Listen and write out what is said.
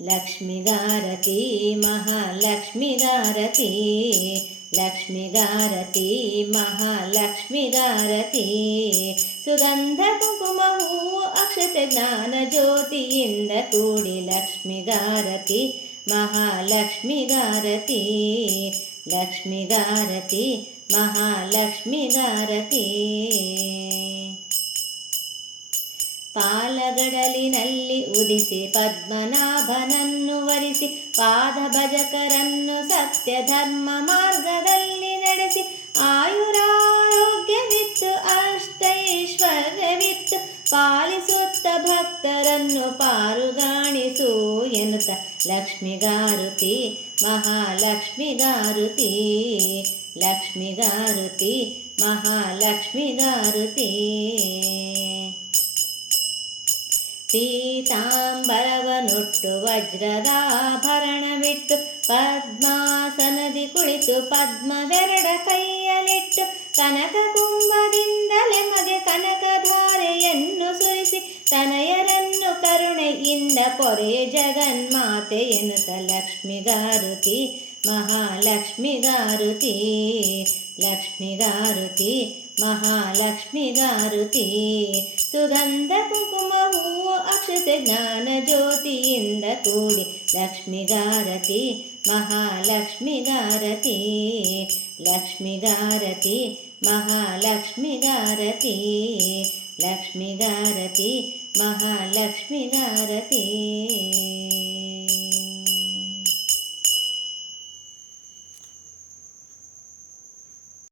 लक्ष्मीगारती महालक्ष्मी नारती लक्ष्मीगारती महालक्ष्मीभारती सुगन्धकुकुमहुः अक्षतज्ञानज्योतिन्दकूडीलक्ष्मीगारती महालक्ष्मीभारती लक्ष्मीगारती महालक्ष्मीगारती। ಪಾಲಗಡಲಿನಲ್ಲಿ ಉದಿಸಿ ಪದ್ಮನಾಭನನ್ನು ವರಿಸಿ ಪಾದ ಭಜಕರನ್ನು ಸತ್ಯ ಧರ್ಮ ಮಾರ್ಗದಲ್ಲಿ ನಡೆಸಿ, ಆಯುರಾರೋಗ್ಯವಿತ್ತು ಅಷ್ಟೈಶ್ವರ್ಯವಿತ್ತು ಪಾಲಿಸುತ್ತ ಭಕ್ತರನ್ನು ಪಾರುಗಾಣಿಸು ಎನ್ನುತ್ತ ಲಕ್ಷ್ಮಿಗಾರುತಿ, ಮಹಾಲಕ್ಷ್ಮಿಗಾರುತಿ ಲಕ್ಷ್ಮಿಗಾರುತಿ, ಮಹಾಲಕ್ಷ್ಮಿಗಾರುತಿ. ಪೀತಾಂಬರವನುಟ್ಟು ವಜ್ರದಾಭರಣವಿಟ್ಟು ಪದ್ಮಾಸನದಿ ಕುಳಿತು ಪದ್ಮವೆರಡ ಕೈಯಲಿಟ್ಟು ಕನಕ ಕುಂಭದಿಂದಲೇ ಮಗೆ ಕನಕಧಾರೆಯನ್ನು ಸುರಿಸಿ ತನಯರನ್ನು ಕರುಣೆಯಿಂದ ಪೊರೆ ಜಗನ್ಮಾತೆ ಎನ್ನುತ್ತ ಲಕ್ಷ್ಮಿಗಾರುತಿ, ಮಹಾಲಕ್ಷ್ಮಿಗಾರುತಿ ಲಕ್ಷ್ಮಿಗಾರುತಿ, ಮಹಾಲಕ್ಷ್ಮಿಗಾರುತಿ. ಸುಗಂಧ ಕುಂಕುಮ ಹೂವು ಅಕ್ಷತೆ ಜ್ಞಾನ ಜ್ಯೋತಿಯಿಂದ ಕೂಡಿ ಲಕ್ಷ್ಮಿಗಾರತಿ ಮಹಾಲಕ್ಷ್ಮಿಗಾರತಿ ಲಕ್ಷ್ಮಿಗಾರತಿ ಮಹಾಲಕ್ಷ್ಮಿಗಾರತಿ ಲಕ್ಷ್ಮಿಗಾರತಿ ಮಹಾಲಕ್ಷ್ಮಿಗಾರತಿ